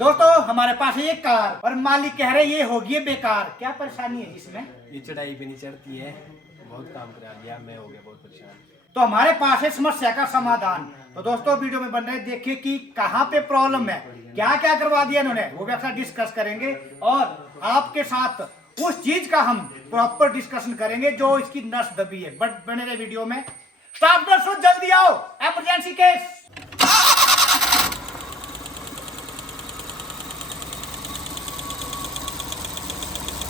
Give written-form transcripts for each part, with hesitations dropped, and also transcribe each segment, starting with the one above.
दोस्तों हमारे पास है ये कार और मालिक कह रहे ये होगी बेकार। क्या परेशानी है जिसमें? ये चढ़ाई पे नहीं चढ़ती है, बहुत काम करा लिया, मैं हो गया बहुत परेशान। तो हमारे पास है समस्या का समाधान। तो दोस्तों वीडियो में बन रहे देखिए कि कहाँ पे प्रॉब्लम है, क्या क्या करवा दिया इन्होंने, वो भी आपसे डिस्कस करेंगे और आपके साथ उस चीज का हम प्रॉपर डिस्कशन करेंगे जो इसकी नस दबी है। बट बने रहे वीडियो में। स्टाफ नर्सों जल्दी आओ, इमरजेंसी केस।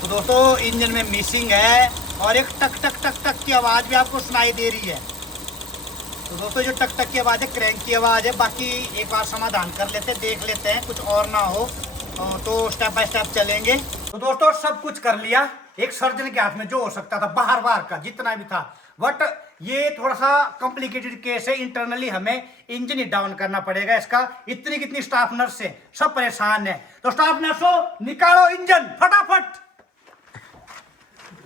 तो दोस्तों इंजन में मिसिंग है और एक टक टक टक टक की आवाज भी आपको सुनाई दे रही है। तो दोस्तों जो टक टक की आवाज है क्रैंक की आवाज है। बाकी एक बार समाधान कर लेते हैं, देख लेते हैं कुछ और ना हो तो स्टेप बाय स्टेप चलेंगे। तो दोस्तों सब कुछ कर लिया, एक सर्जन के हाथ में जो हो सकता था बाहर बाहर का जितना भी था, बट ये थोड़ा सा कॉम्प्लिकेटेड केस है। इंटरनली हमें इंजन ही डाउन करना पड़ेगा इसका। इतनी कितनी स्टाफ नर्स है, सब परेशान है। तो स्टाफ नर्सों निकालो इंजन फटाफट।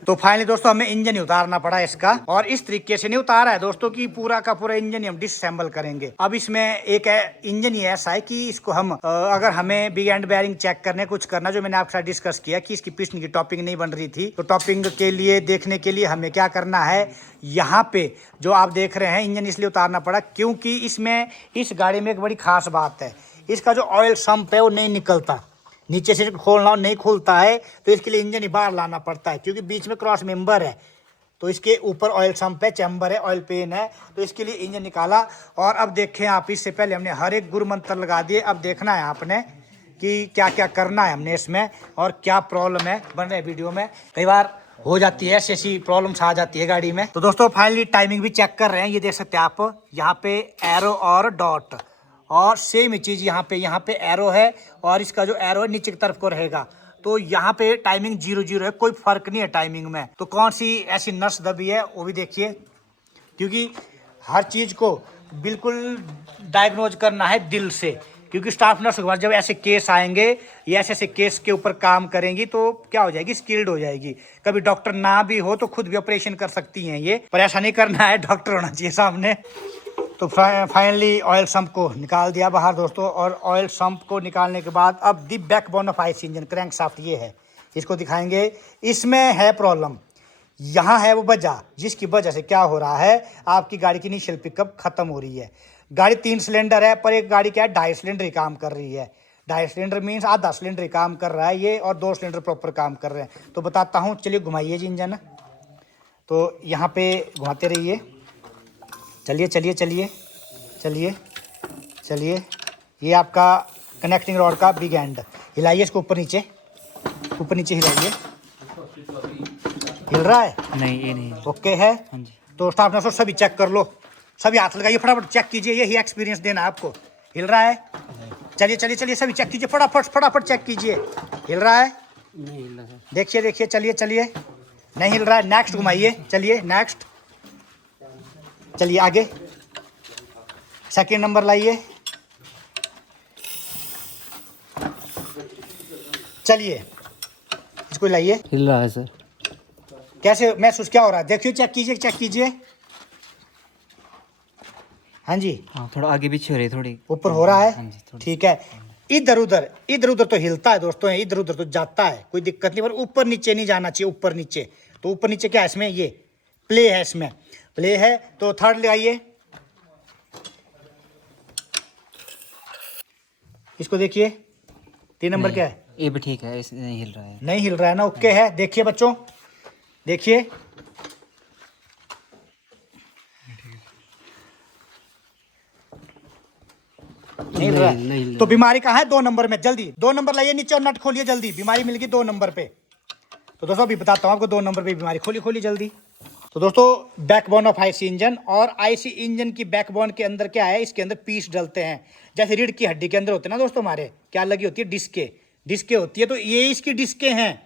तो फाइनली दोस्तों हमें इंजन ही उतारना पड़ा इसका, और इस तरीके से नहीं उतारा है दोस्तों कि पूरा का पूरा इंजन ही हम डिसअसेंबल करेंगे। अब इसमें एक इंजन ही ऐसा है कि इसको हम अगर हमें बिग एंड बेयरिंग चेक करने कुछ करना, जो मैंने आपके साथ डिस्कस किया कि इसकी पिस्टन की टॉपिंग नहीं बन रही थी, तो टॉपिंग के लिए देखने के लिए हमें क्या करना है, यहाँ पे जो आप देख रहे हैं इंजन इसलिए उतारना पड़ा क्योंकि इसमें इस गाड़ी में एक बड़ी खास बात है, इसका जो ऑयल सम्प है वो नहीं निकलता, नीचे से खोलना नहीं खुलता है। तो इसके लिए इंजन ही बाहर लाना पड़ता है क्योंकि बीच में क्रॉस मेंबर है। तो इसके ऊपर ऑयल सम्प है, चैम्बर है, ऑयल पेन है, तो इसके लिए इंजन निकाला। और अब देखें आप, इससे पहले हमने हर एक गुरु मंत्र लगा दिए। अब देखना है आपने कि क्या क्या करना है हमने इसमें और क्या प्रॉब्लम है। बन रहे वीडियो में कई बार हो जाती है ऐसी प्रॉब्लम्स आ जाती है गाड़ी में। तो दोस्तों फाइनली टाइमिंग भी चेक कर रहे हैं, ये देख सकते हैं आप, यहाँ पे एरो और डॉट, और सेम ही चीज़ यहाँ पे एरो है और इसका जो एरो है नीचे की तरफ को रहेगा। तो यहाँ पे टाइमिंग 0-0 है, कोई फर्क नहीं है टाइमिंग में। तो कौन सी ऐसी नस दबी है वो भी देखिए, क्योंकि हर चीज़ को बिल्कुल डायग्नोज करना है दिल से। क्योंकि स्टाफ नर्स के बाद जब ऐसे केस आएंगे या ऐसे केस के ऊपर काम करेंगी तो क्या हो जाएगी, स्किल्ड हो जाएगी। कभी डॉक्टर ना भी हो तो खुद भी ऑपरेशन कर सकती हैं ये, पर ऐसा नहीं करना है, डॉक्टर होना चाहिए सामने। तो फाइनली ऑयल सम्प को निकाल दिया बाहर दोस्तों, और ऑयल सम्प को निकालने के बाद अब the backbone of IC engine crankshaft ये है, इसको दिखाएंगे। इसमें है प्रॉब्लम, यहाँ है वो वजह जिसकी वजह से क्या हो रहा है, आपकी गाड़ी की इनिशियल पिकअप खत्म हो रही है। गाड़ी 3 सिलेंडर है पर एक गाड़ी क्या है 2.5 सिलेंडर ही काम कर रही है। 2.5 सिलेंडर मीन्स आधा सिलेंडर ही काम कर रहा है ये, और 2 सिलेंडर प्रॉपर काम कर रहे हैं। तो बताता हूँ, चलिए घुमाइए जी इंजन। तो यहाँ पे घुमाते रहिए, चलिए चलिए चलिए चलिए चलिए। ये आपका कनेक्टिंग रॉड का बिग एंड, हिलाइए इसको ऊपर नीचे हिलाइए। हिल रहा है? नहीं, ये नहीं। ओके है। हाँ जी। तो स्टाफ नर्सों सभी चेक कर लो, सभी हाथ लगाइए, फटाफट चेक कीजिए, यही एक्सपीरियंस देना है आपको। हिल रहा है? चलिए चलिए चलिए सभी चेक कीजिए, फटाफट चेक कीजिए। हिल रहा है? नहीं हिल रहा सर। देखिए चलिए चलिए, नहीं हिल रहा है। नेक्स्ट घुमाइए, चलिए नेक्स्ट, चलिए आगे, सेकेंड नंबर लाइए, चलिए इसको लाइए। हिल रहा है सर। कैसे महसूस क्या हो रहा है, देखिए चेक कीजिए। हाँ जी, हाँ, थोड़ा आगे पीछे हो रही, थोड़ी ऊपर हो रहा हाँ है, जी, थोड़ी। ठीक है। इधर उधर तो हिलता है दोस्तों, इधर उधर तो जाता है, कोई दिक्कत नहीं, पर ऊपर नीचे नहीं जाना चाहिए, ऊपर नीचे। तो ऊपर नीचे क्या है इसमें, ये प्ले है, इसमें प्ले है। तो थर्ड लगाइए, इसको देखिए, 3 नंबर क्या है, ये भी ठीक है, इस नहीं हिल रहा है। नहीं हिल रहा है ना, ओके है। देखिए बच्चों, देखिए नहीं हिल रहा है। नहीं हिल रहा। तो बीमारी कहाँ है, 2 नंबर में। जल्दी 2 नंबर लाइए नीचे और नट खोलिए जल्दी, बीमारी मिल गई 2 नंबर पे। तो दोस्तों अभी बताता हूँ आपको 2 नंबर पे बीमारी, खोलिए जल्दी। तो दोस्तों बैकबोन ऑफ आईसी इंजन, और आईसी इंजन की बैकबोन के अंदर क्या है, इसके अंदर पीस डलते हैं, जैसे रीढ़ की हड्डी के अंदर होते हैं ना दोस्तों हमारे, क्या लगी होती है, डिस्कें होती है। तो ये इसकी डिस्कें हैं।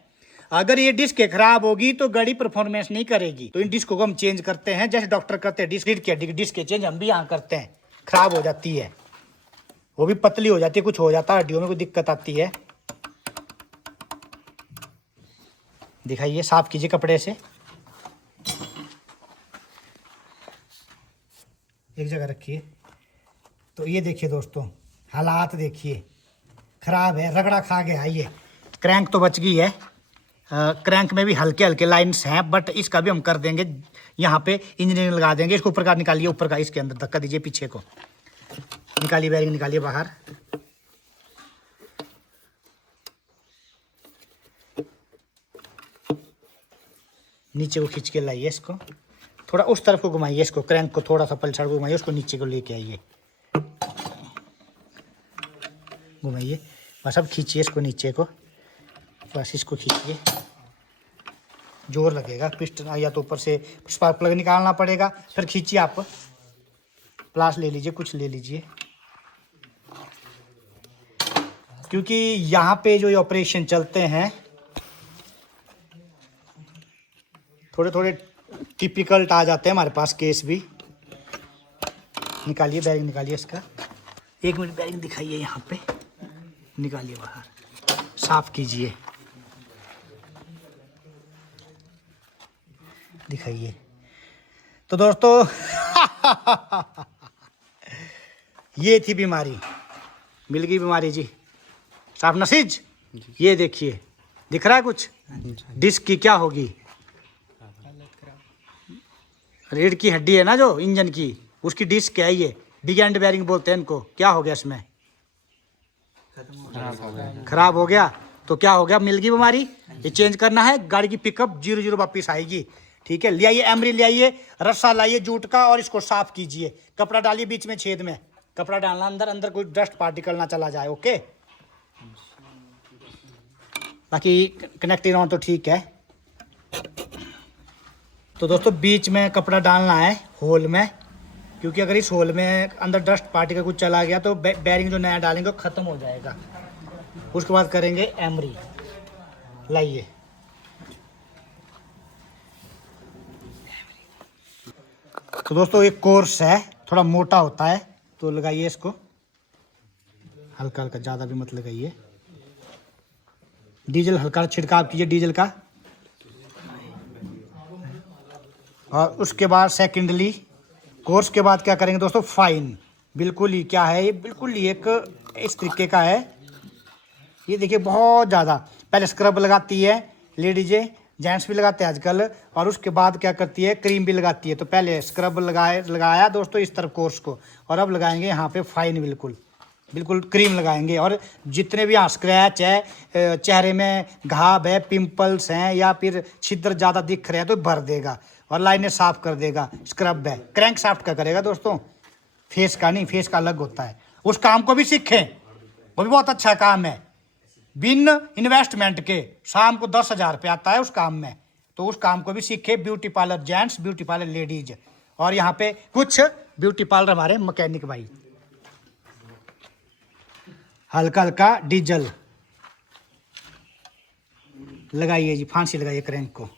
अगर ये डिस्कें खराब होगी तो गाड़ी परफॉर्मेंस नहीं करेगी। तो इन डिस्कों को हम चेंज करते हैं, जैसे डॉक्टर करते हैं रीढ़ की हड्डी की डिस्कें चेंज, हम भी यहाँ करते हैं। खराब हो जाती है, वो भी पतली हो जाती है, कुछ हो जाता है हड्डियों में, कोई दिक्कत आती है। दिखाइए, साफ कीजिए कपड़े से, एक जगह रखिए। तो ये देखिए दोस्तों, हालात देखिए, खराब है, रगड़ा खा गया ये। क्रैंक तो बच गई है, क्रैंक में भी हल्के हल्के लाइंस हैं, बट इसका भी हम कर देंगे यहाँ पे इंजीनियरिंग लगा देंगे। इसको ऊपर का निकालिए, ऊपर का इसके अंदर धक्का दीजिए, पीछे को निकालिए, बेरिंग निकालिए बाहर। नीचे को खींच के लाइए, इसको थोड़ा उस तरफ को घुमाइए, इसको क्रैंक को थोड़ा सा पलछड़ को घुमाइए, उसको नीचे को लेके आइए, घुमाइए बस। अब खींचिए इसको नीचे को, बस इसको खींचिए, जोर लगेगा पिस्टन, या तो ऊपर से स्पार्क प्लग निकालना पड़ेगा, फिर खींचिए आप। प्लास ले लीजिए, कुछ ले लीजिए, क्योंकि यहाँ पे जो ये ऑपरेशन चलते हैं थोड़े थोड़े टिपिकल आ जाते हैं हमारे पास केस भी। निकालिए बैरिंग, निकालिए इसका। 1 मिनट बैरिंग दिखाइए, यहाँ पे निकालिए बाहर, साफ कीजिए, दिखाइए। तो दोस्तों ये थी बीमारी, मिल गई बीमारी जी। साफ नसीज, ये देखिए, दिख रहा है कुछ? डिस्क की क्या होगी? रीढ़ की हड्डी है ना जो इंजन की, उसकी डिस्क है ये, बिग एंड बेयरिंग बोलते हैं इनको। क्या हो गया इसमें? खराब हो गया। तो क्या हो गया? मिल गई बीमारी। ये चेंज करना है, गाड़ी की पिकअप 0-0 वापिस आएगी। ठीक है, ले आइए एमरी, ले आइए रस्सा, लाइए जूट का, और इसको साफ कीजिए। कपड़ा डालिए बीच में छेद में, कपड़ा डालना अंदर, अंदर कोई डस्ट पार्टिकल ना चला जाए। ओके, बाकी कनेक्टिंग ऑन तो ठीक है। तो दोस्तों बीच में कपड़ा डालना है होल में, क्योंकि अगर इस होल में अंदर डस्ट पार्टिकल कुछ चला गया तो बेयरिंग जो नया डालेंगे वो ख़त्म हो जाएगा। उसके बाद करेंगे एमरी। लाइए, तो दोस्तों एक कोर्स है, थोड़ा मोटा होता है, तो लगाइए इसको हल्का हल्का, ज़्यादा भी मत लगाइए। डीजल हल्का छिड़काव कीजिए, डीजल का। और उसके बाद सेकेंडली कोर्स के बाद क्या करेंगे दोस्तों? फाइन। बिल्कुल ही क्या है ये, बिल्कुल ही एक इस तरीके का है। ये देखिए बहुत ज़्यादा, पहले स्क्रब लगाती है लेडीजें, जेंट्स भी लगाते हैं आजकल, और उसके बाद क्या करती है? क्रीम भी लगाती है। तो पहले स्क्रब लगाया दोस्तों इस तरफ कोर्स को, और अब लगाएंगे यहाँ पे फाइन, बिल्कुल बिल्कुल क्रीम लगाएंगे। और जितने भी यहाँ स्क्रैच है, चेहरे में घाव है, पिंपल्स हैं, या फिर छिद्र ज़्यादा दिख रहे हैं, तो भर देगा और लाइनें साफ कर देगा। स्क्रब है, क्रैंक साफ्ट का करेगा दोस्तों, फेस का नहीं, फेस का अलग होता है। उस काम को भी सीखें, वो भी बहुत अच्छा काम है, बिन इन्वेस्टमेंट के। शाम को 10,000 रुपये आता है उस काम में, तो उस काम को भी सीखे। Beauty parlour gents, beauty parlour ladies, और यहाँ पे कुछ ब्यूटी पार्लर हमारे मैकेनिक भाई। हल्का हल्का डीजल लगाइए जी, फांसी लगाइए क्रैंक को।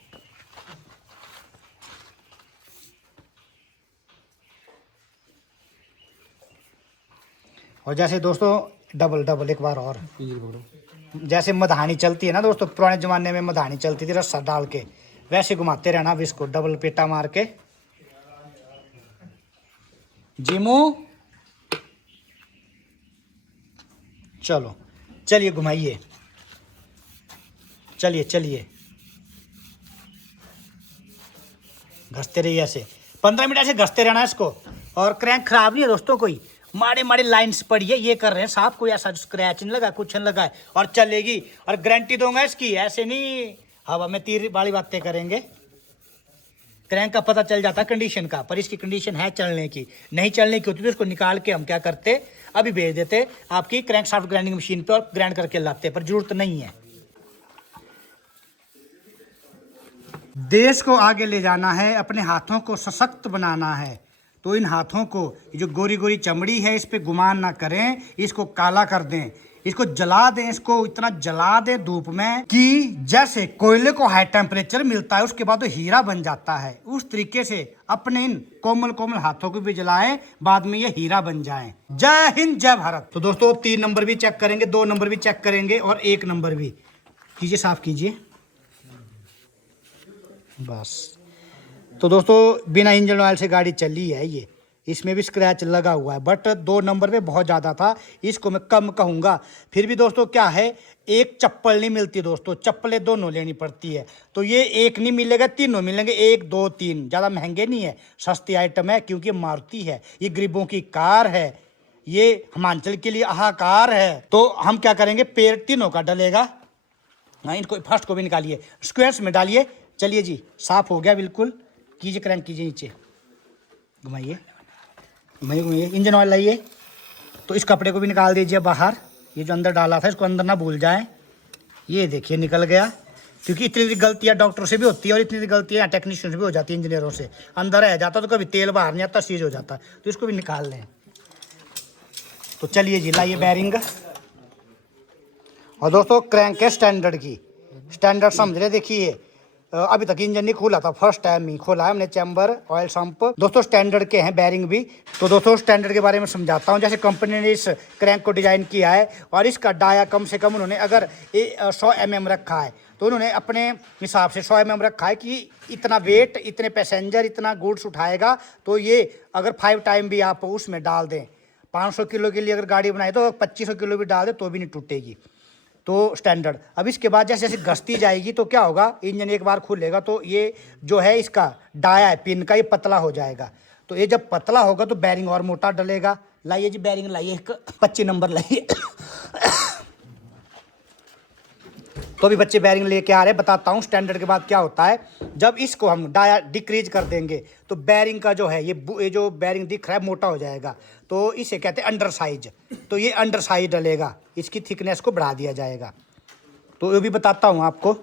और जैसे दोस्तों डबल डबल एक बार और, जैसे मधानी चलती है ना दोस्तों, पुराने ज़माने में मधानी चलती थी रस्सा डाल के, वैसे घुमाते रहना अब इसको, डबल पेटा मार के। जिमू, चलो चलिए घुमाइए, चलिए चलिए, घसते रहिए ऐसे 15 मिनट ऐसे घसते रहना इसको। और क्रैंक खराब नहीं है दोस्तों, कोई माड़े माड़े लाइंस पड़ी है, ये कर रहे हैं साफ, कोई ऐसा स्क्रैच नहीं लगा, कुछ नहीं लगा है, और चलेगी। और गारंटी दूंगा इसकी, ऐसे नहीं हवा में तीर वाली बातें करेंगे। क्रैंक का पता चल जाता है कंडीशन का, पर इसकी कंडीशन है चलने की। नहीं चलने की होती तो इसको निकाल के हम क्या करते, अभी भेज देते आपकी क्रैंक शाफ्ट ग्राइंडिंग मशीन पे, और ग्राइंड करके लाते, पर जरूरत नहीं है। देश को आगे ले जाना है, अपने हाथों को सशक्त बनाना है, तो इन हाथों को जो गोरी गोरी चमड़ी है इस पे गुमान ना करें, इसको काला कर दें, इसको जला दें, इसको इतना जला दें धूप में कि जैसे कोयले को हाई टेम्परेचर मिलता है उसके बाद तो हीरा बन जाता है। उस तरीके से अपने इन कोमल कोमल हाथों को भी जलाएं, बाद में ये हीरा बन जाएं। जय हिंद, जय भारत। तो दोस्तों 3 नंबर भी चेक करेंगे, 2 नंबर भी चेक करेंगे, और 1 नंबर भी कीजिए, साफ कीजिए बस। तो दोस्तों बिना इंजन ऑयल से गाड़ी चली है ये, इसमें भी स्क्रैच लगा हुआ है, बट 2 नंबर पे बहुत ज़्यादा था, इसको मैं कम कहूँगा। फिर भी दोस्तों क्या है, एक चप्पल नहीं मिलती दोस्तों, चप्पलें दोनों लेनी पड़ती है। तो ये एक नहीं मिलेगा, तीनों मिलेंगे, 1 2 3। ज़्यादा महंगे नहीं है, सस्ती आइटम है, क्योंकि मारुति है, ये गरीबों की कार है, ये हिमाचल के लिए हाहाकार है। तो हम क्या करेंगे, पैर तीनों का डलेगा। हाँ, इनको फर्स्ट को भी निकालिए, स्क्वेयर्स में डालिए। चलिए जी, साफ हो गया बिल्कुल। कीजिए क्रैंक कीजिए, नीचे घुमाइए, घुमाइए घुमाइए, इंजन ऑयल लाइए। तो इस कपड़े को भी निकाल दीजिए बाहर, ये जो अंदर डाला था इसको अंदर ना भूल जाएं। ये देखिए निकल गया, क्योंकि इतनी गलतियाँ डॉक्टर से भी होती है और इतनी गलतियाँ टेक्नीशियन से भी हो जाती है, इंजीनियरों से। अंदर रह जाता तो कभी तेल बाहर नहीं आता, सीज हो जाता, तो इसको भी निकाल लें। तो चलिए जी, लाइए बैरिंग। और दोस्तों क्रैंक है स्टैंडर्ड की, स्टैंडर्ड समझ रहे, देखिए अभी तक इंजन नहीं खोला था, फर्स्ट टाइम ही खोला है हमने चैम्बर, ऑयल सम्प। दोस्तों स्टैंडर्ड के हैं बैरिंग भी। तो दोस्तों स्टैंडर्ड के बारे में समझाता हूँ। जैसे कंपनी ने इस क्रैंक को डिज़ाइन किया है और इसका डाया कम से कम उन्होंने अगर 100 mm रखा है, तो उन्होंने अपने हिसाब से 100 mm रखा है कि इतना वेट, इतने पैसेंजर, इतना गुड्स उठाएगा। तो ये अगर 5 टाइम भी आप उसमें डाल दें, 500 किलो के लिए अगर गाड़ी बनाए तो 2500 किलो भी डाल दें तो भी नहीं टूटेगी। तो स्टैंडर्ड। अब इसके बाद जैसे जैसे घसती जाएगी तो क्या होगा, इंजन एक बार खुलेगा तो ये जो है इसका डाया है पिन का, ये पतला हो जाएगा। तो ये जब पतला होगा तो बैरिंग और मोटा डलेगा। लाइए जी बैरिंग लाइए, 25 नंबर लाइए। तो भी बच्चे बैरिंग लेके आ रहे हैं, बताता हूँ स्टैंडर्ड के बाद क्या होता है। जब इसको हम डाया डिक्रीज कर देंगे तो बैरिंग का जो है ये जो बैरिंग दिख रहा है मोटा हो जाएगा, तो इसे कहते हैं अंडर साइज। तो ये अंडर साइज डलेगा, इसकी थिकनेस को बढ़ा दिया जाएगा। तो ये भी बताता हूँ आपको।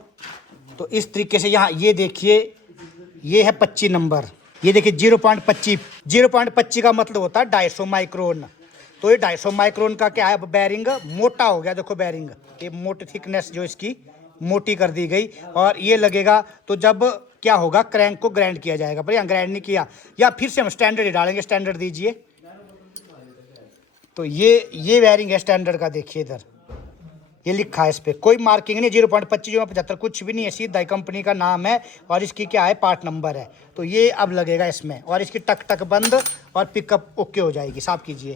तो इस तरीके से यहाँ ये देखिए, ये है 25 नंबर, ये देखिए 0.25। 0.25 का मतलब होता है 250 माइक्रोन। तो ये 250 माइक्रोन का क्या है, बैरिंग मोटा हो गया। देखो बैरिंग, ये मोटी थिकनेस जो इसकी मोटी कर दी गई, और ये लगेगा। तो जब क्या होगा, क्रैंक को ग्राइंड किया जाएगा, पर यहाँ ग्राइंड नहीं किया, या फिर से हम स्टैंडर्ड ही डालेंगे। स्टैंडर्ड दीजिए। तो ये बैरिंग है स्टैंडर्ड का, देखिए इधर ये लिखा है, इस पर कोई मार्किंग नहीं, 0.25 75 कुछ भी नहीं है, सीधा कंपनी का नाम है और इसकी क्या है पार्ट नंबर है। तो ये अब लगेगा इसमें, और इसकी टक टक बंद और पिकअप ओके हो जाएगी। साफ कीजिए।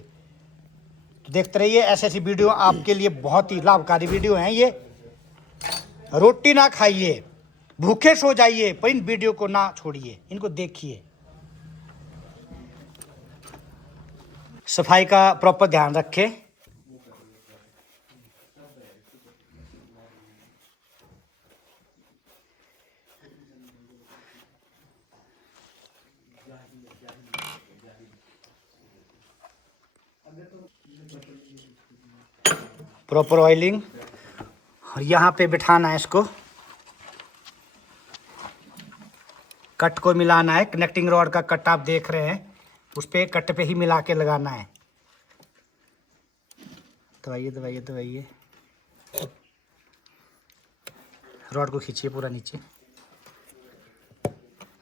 तो देखते रहिए, ऐसी ऐसी वीडियो आपके लिए बहुत ही लाभकारी वीडियो हैं ये। रोटी ना खाइए, भूखे सो जाइए, पर इन वीडियो को ना छोड़िए, इनको देखिए। सफाई का प्रॉपर ध्यान रखें। प्रॉपर ऑयलिंग, और यहाँ पे बिठाना है इसको, कट को मिलाना है। कनेक्टिंग रॉड का कट आप देख रहे हैं, उस पे कट पे ही मिला के लगाना है। दबाइए दबाइए दबाइए, रॉड को खींचिए पूरा नीचे।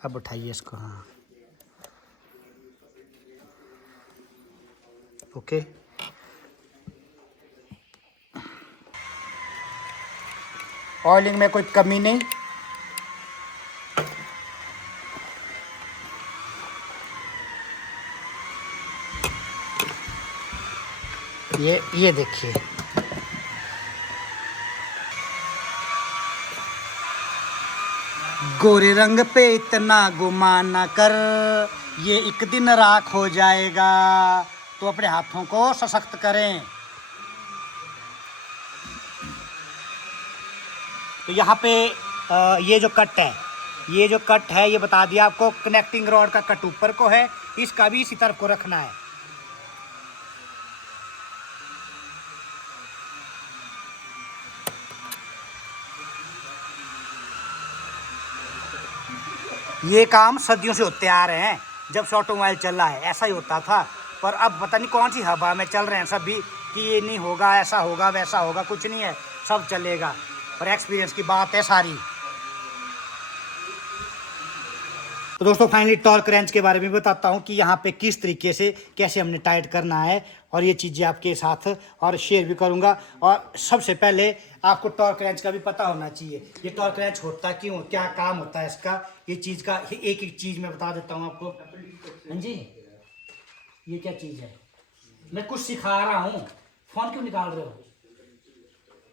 अब उठाइए इसको, हाँ ओके। ऑयलिंग में कोई कमी नहीं। ये देखिए, गोरे रंग पे इतना गुमान ना कर, ये एक दिन राख हो जाएगा। तो अपने हाथों को सशक्त करें। तो यहाँ पे ये जो कट है, ये बता दिया आपको। कनेक्टिंग रॉड का कट ऊपर को है, इसका भी इसी तरफ को रखना है। ये काम सदियों से होते आ रहे हैं, जब से ऑटोमोबाइल चल रहा है ऐसा ही होता था। पर अब पता नहीं कौन सी हवा में चल रहे हैं सभी कि ये नहीं होगा, ऐसा होगा, वैसा होगा। कुछ नहीं है, सब चलेगा। पर एक्सपीरियंस की बात है सारी। तो दोस्तों फाइनली टॉर्क रेंच के बारे में बताता हूँ कि यहाँ पे किस तरीके से कैसे हमने टाइट करना है, और ये चीज़ें आपके साथ और शेयर भी करूँगा। और सबसे पहले आपको टॉर्क रेंच का भी पता होना चाहिए, ये टॉर्क रेंच होता क्यों, क्या काम होता है इसका, ये चीज़ का एक एक चीज़ मैं बता देता हूँ आपको। हाँ जी, ये क्या चीज है? मैं कुछ सिखा रहा हूँ, फोन क्यों निकाल रहे हो?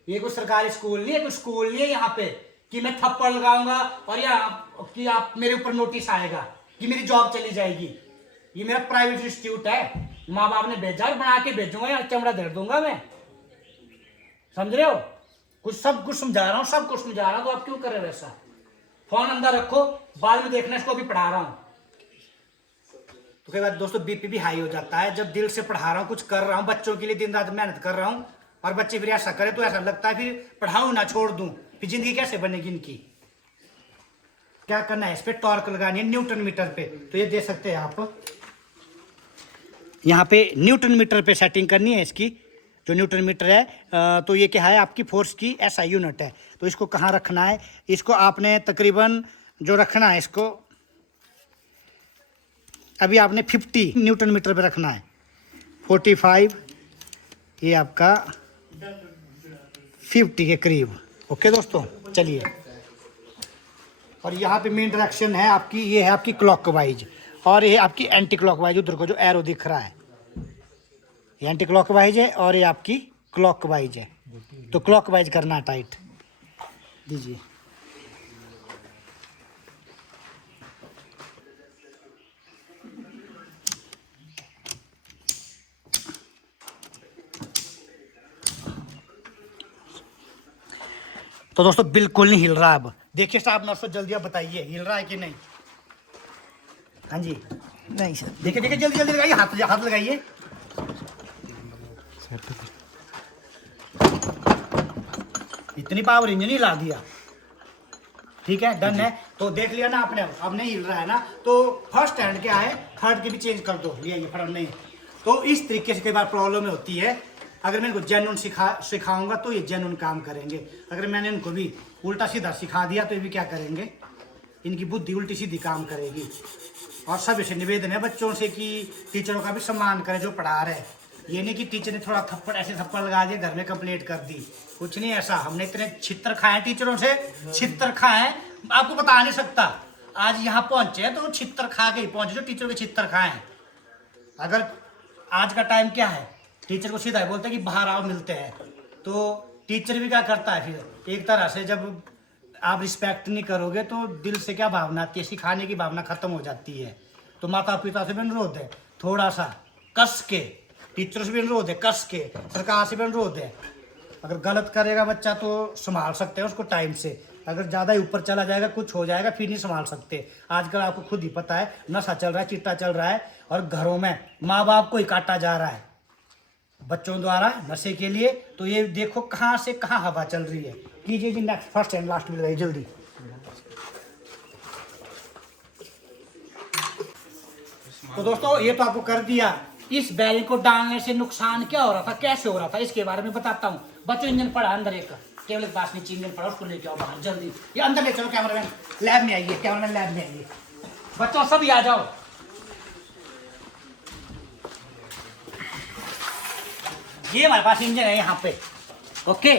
ये कोई सरकारी स्कूल नहीं है, कोई स्कूल नहीं है यहाँ पे कि मैं थप्पड़ लगाऊंगा और या कि आप मेरे ऊपर नोटिस आएगा कि मेरी जॉब चली जाएगी। ये मेरा प्राइवेट इंस्टीट्यूट है, माँ बाप ने भेजा और बना के भेजूंगा या चमड़ा धर दूंगा मैं, समझ रहे हो? सब कुछ समझा रहा हूँ, सब कुछ समझा रहा हूँ, तो आप क्यों कर रहे हो वैसा? फोन अंदर रखो, बाद में देखना, इसको अभी पढ़ा रहा हूँ। तो कई बार दोस्तों बीपी भी हाई हो जाता है जब दिल से पढ़ा रहा हूँ, कुछ कर रहा हूँ, बच्चों के लिए दिन रात मेहनत कर रहा हूँ और बच्चे फिर ऐसा करे तो ऐसा लगता है फिर पढ़ाऊँ ना, छोड़ दूँ, फिर जिंदगी कैसे बनेगी इनकी? क्या करना है? इस पे टॉर्क लगानी है न्यूटन मीटर पे। तो ये दे सकते हैं आप, यहाँ पे न्यूटन मीटर पे सेटिंग करनी है इसकी। जो न्यूटन मीटर है तो ये क्या है, आपकी फोर्स की एसआई यूनिट है। तो इसको कहाँ रखना है? इसको आपने तकरीबन जो रखना है, इसको अभी आपने 50 न्यूटन मीटर पे रखना है। 45 ये आपका 50 के करीब। ओके दोस्तों, चलिए। और यहाँ पे मेन डायरेक्शन है आपकी, ये है आपकी क्लॉकवाइज और ये आपकी एंटी क्लॉकवाइज। उधर को जो एरो दिख रहा है ये एंटी क्लॉकवाइज है और ये आपकी क्लॉकवाइज है। तो क्लॉकवाइज करना है, टाइट दीजिए। तो दोस्तों बिल्कुल नहीं हिल रहा। अब देखिए स्टाफ नर्सों, जल्दी आप बताइए हिल रहा है कि नहीं? हाँ जी, नहीं सर। देखिए देखिए, जल्दी जल्दी लगाइए, हाथ लगाइए। इतनी पावर इंजन ही ला दिया। ठीक है, डन है। तो देख लिया ना आपने, अब नहीं हिल रहा है ना, तो फर्स्ट हैंड क्या है, थर्ड की भी चेंज कर दो। ये फर्क नहीं। तो इस तरीके से कई बार प्रॉब्लम होती है। अगर मैं इनको जेन्युइन सिखाऊंगा तो ये जेन्युइन काम करेंगे। अगर मैंने इनको भी उल्टा सीधा सिखा दिया तो ये भी क्या करेंगे, इनकी बुद्धि उल्टी सीधी काम करेगी। और सब इसे निवेदन है बच्चों से कि टीचरों का भी सम्मान करें जो पढ़ा रहे। ये नहीं कि टीचर ने थोड़ा थप्पड़ ऐसे थप्पड़ लगा दिया, घर में कंप्लेंट कर दी, कुछ नहीं ऐसा। हमने इतने छित्र खाए टीचरों से, छित्र खाए, आपको बता नहीं सकता। आज यहाँ पहुंचे हैं तो छित्र खा के ही पहुंचे जो टीचरों के छित्र खाए हैं। अगर आज का टाइम क्या है, टीचर को सीधा बोलते हैं कि बाहर आओ मिलते हैं, तो टीचर भी क्या करता है फिर एक तरह से, जब आप रिस्पेक्ट नहीं करोगे तो दिल से क्या भावना आती है, सिखाने की भावना खत्म हो जाती है। तो माता पिता से भी अनुरोध है थोड़ा सा कस के, टीचर से भी अनुरोध है कस के, सरकार से भी अनुरोध है। अगर गलत करेगा बच्चा तो संभाल सकते हैं उसको टाइम से, अगर ज़्यादा ही ऊपर चला जाएगा, कुछ हो जाएगा, फिर नहीं संभाल सकते। आजकल आपको खुद ही पता है, नशा चल रहा है, चिट्टा चल रहा है और घरों में माँ बाप को ही काटा जा रहा है बच्चों द्वारा नशे के लिए। तो ये देखो कहाँ से कहाँ हवा चल रही है। कीजिए जी नेक्स्ट, फर्स्ट एंड लास्ट में लगाइए जल्दी। तो दोस्तों ये तो आपको कर दिया। इस बैरिंग को डालने से नुकसान क्या हो रहा था, कैसे हो रहा था, इसके बारे में बताता हूँ। बच्चों इंजन पड़ा अंदर, एक केवल एक पास नीचे इंजन पड़ा, उसको लेके आओ बाहर जल्दी। ये अंदर ले चलो, कैमरामैन लैब में आइए, कैमरामैन लैब में आइए, बच्चों सभी आ जाओ। ये हमारे पास इंजन है यहाँ पे। ओके,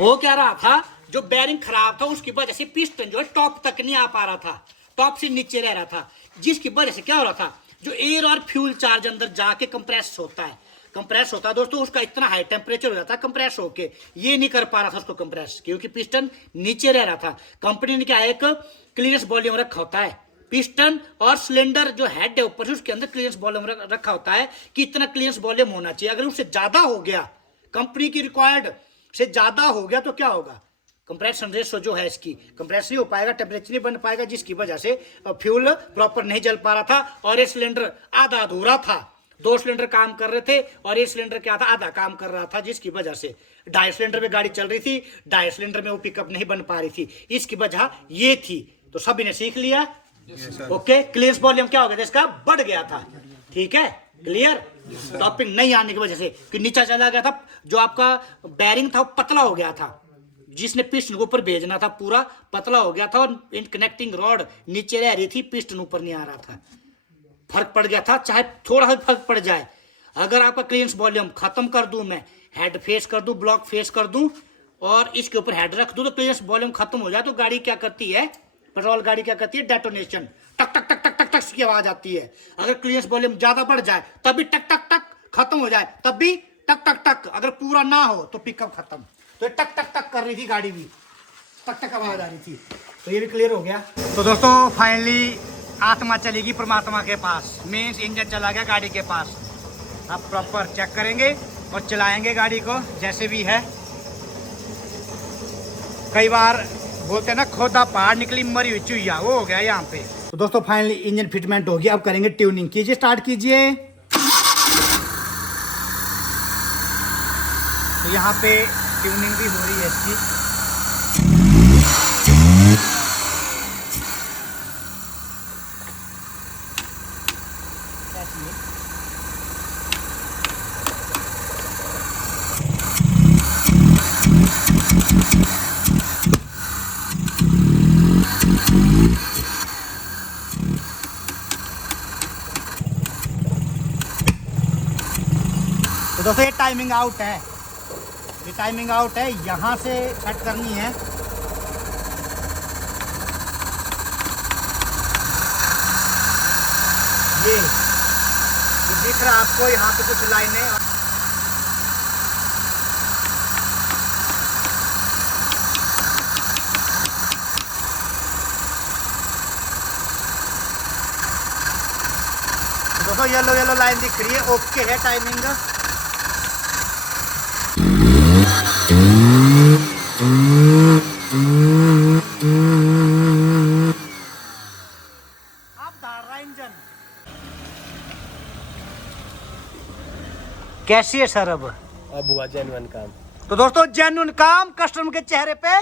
हो क्या रहा था, जो बैरिंग खराब था उसकी वजह से पिस्टन जो है टॉप तक नहीं आ पा रहा था, टॉप से नीचे रह रहा था, जिसकी वजह से क्या हो रहा था, जो एयर और फ्यूल चार्ज अंदर जाके कंप्रेस होता है दोस्तों, उसका इतना हाई टेम्परेचर हो जाता है कंप्रेस होके, ये नहीं कर पा रहा था उसको कंप्रेस, क्योंकि पिस्टन नीचे रह रहा था। कंपनी ने क्या एक क्लीयरेंस वॉल्यूम रखा होता है, पिस्टन और सिलेंडर जो हेड है ऊपर से, उसके अंदर क्लीयरेंस वॉल्यूम रखा होता है कि इतना क्लीयरेंस वॉल्यूम होना चाहिए। अगर उससे ज्यादा हो गया, कंपनी की रिक्वायर्ड से ज्यादा हो गया, तो क्या होगा, कंप्रेशन रेशो जो है इसकी कंप्रेस नहीं हो पाएगा, टेम्परेचर नहीं बन पाएगा, जिसकी वजह से फ्यूल प्रॉपर नहीं जल पा रहा था और ये सिलेंडर आधा अधूरा था। 2 सिलेंडर काम कर रहे थे और ये सिलेंडर क्या था, आधा काम कर रहा था, जिसकी वजह से 2.5 सिलेंडर में गाड़ी चल रही थी, 2.5 सिलेंडर में वो पिकअप नहीं बन पा रही थी। इसकी वजह ये थी। तो सभी ने सीख लिया। ओके, क्लियरेंस वॉल्यूम क्या हो गया, इसका बढ़ गया था। ठीक है, क्लियर। टॉपिंग नहीं आने की वजह से कि नीचा चला गया था, जो आपका बैरिंग था वो पतला हो गया था, जिसने पिस्टन को ऊपर भेजना था पूरा पतला हो गया था और इन कनेक्टिंग रॉड नीचे रह रही थी, पिस्टन ऊपर नहीं आ रहा था। फर्क पड़ गया था, चाहे थोड़ा सा फर्क पड़ जाए। अगर आपका क्लियरेंस वॉल्यूम खत्म कर दूं, मैं हेड फेस कर दूं, ब्लॉक फेस कर दूं और इसके ऊपर हेड रख दूं, तो क्लियरेंस वॉल्यूम खत्म हो जाए तो गाड़ी क्या करती है, पेट्रोल गाड़ी क्या करती है, डेटोनेशन, टक टक टक टक टक टक की आवाज आती है। अगर क्लियरेंस वॉल्यूम ज्यादा बढ़ जाए तब भी टक टक टक, खत्म हो जाए तब भी टक टक टक, अगर पूरा ना हो तो पिकअप खत्म। तो ये टक टक टक कर रही थी गाड़ी भी, टक टक आवाज आ रही थी। तो ये भी क्लियर हो गया। तो दोस्तों फाइनली आत्मा चलेगी परमात्मा के पास, मेंस इंजन चला गया गाड़ी के पास। अब प्रॉपर चेक करेंगे और चलाएंगे गाड़ी को जैसे भी है। कई बार बोलते हैं ना खोदा पहाड़ निकली मरी हुई चुईया, वो हो गया यहाँ पे। तो दोस्तों फाइनली इंजन फिटमेंट हो गया, अब करेंगे ट्यूनिंग। कीजिए, स्टार्ट कीजिए। तो यहाँ पे ट्यूनिंग भी हो रही है इसकी। तो दोस्तों ये टाइमिंग आउट है, ये टाइमिंग आउट है, यहाँ से सेट करनी है। ये दिख रहा आपको, यहाँ पे कुछ लाइनें। दोस्तों येलो येलो लाइन दिख रही है, ओके है टाइमिंग। कैसी है सर अब अब हुआ जेन्युइन काम। तो दोस्तों जेन्युइन काम कस्टमर के चेहरे पे